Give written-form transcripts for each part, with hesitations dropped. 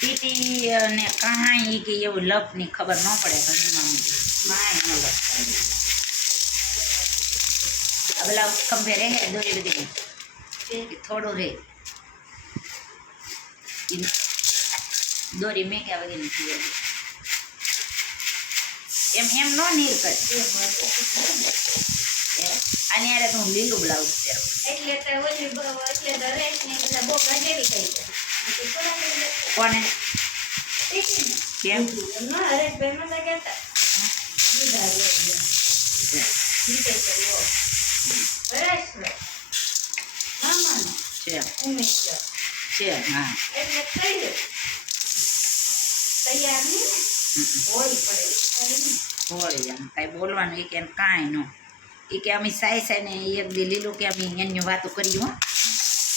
PT અને કાંઈ કે એવું લપની ખબર ન પડે ઘરમાં માય ન લપ પેલા ખંભે રહે દોરી બધી થોડું રહે દોરી મેં ક્યાં વગેરે એમ નો નીર કર અને યાર હું લીલું બ્લાઉઝ પહેરું કોને કેમ છે હા હોળી એમ કાંઈ બોલવાનું એ કે કાંઈ ન એ કે અમે સાઈ સાઈ ને એક દી લીલું કે અમે એની વાતો કરી હો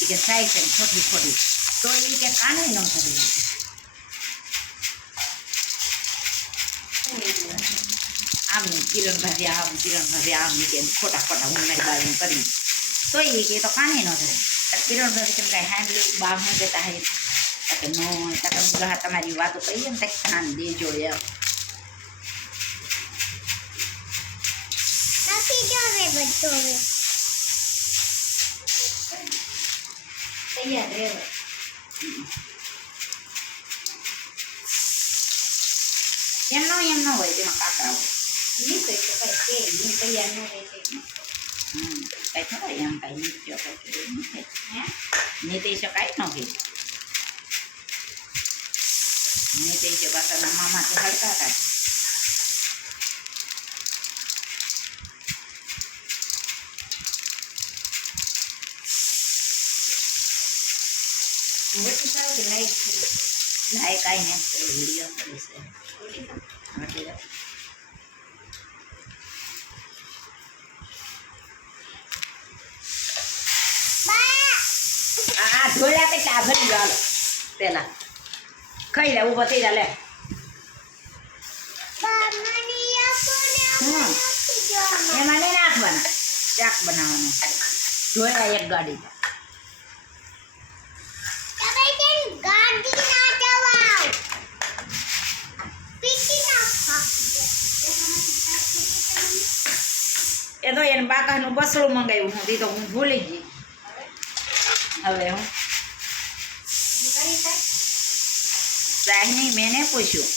એ કે સાઈ સાઈ ખોટી ખોટી તો એ કે કાને ન કરે આમ કિરણ ભાભી આમ કે ખોટા ખોટા હું મારી બાળીને કરી તો એ કે તો કાને ન કરે કિરણ ભાભી તમે કાંઈ હાંડલું બા હું કહેતા હે કે નો તમે તમારી વાતો કહીએ ને કંઈક ધ્યાન દેજો એમ તૈયાર રહેવાય એમ ન હોય તેમાં કાકરા હોય નહીં તો કઈ તૈયાર ન રહે કઈ ખબર એમ કાંઈ નીચો નહીં થઈ શકાય ન કે નહીં થઈ શકે પાછા મામા તો હડતા હતા લાઈક કાંઈ ને વિડીયો કરીશે આ ધોયા તે કાભરી ગયો પેલા ખાઈ લે ઉભો થઈ જા લે એમાં નહીં નાખવાના શાક બનાવવાનું ધોયા એક ગાડી એ તો એને બાકાનું બસડું મંગાવ્યું હું તો હું ભૂલી ગઈ હવે હું સાહેબની મેને પૂછ્યું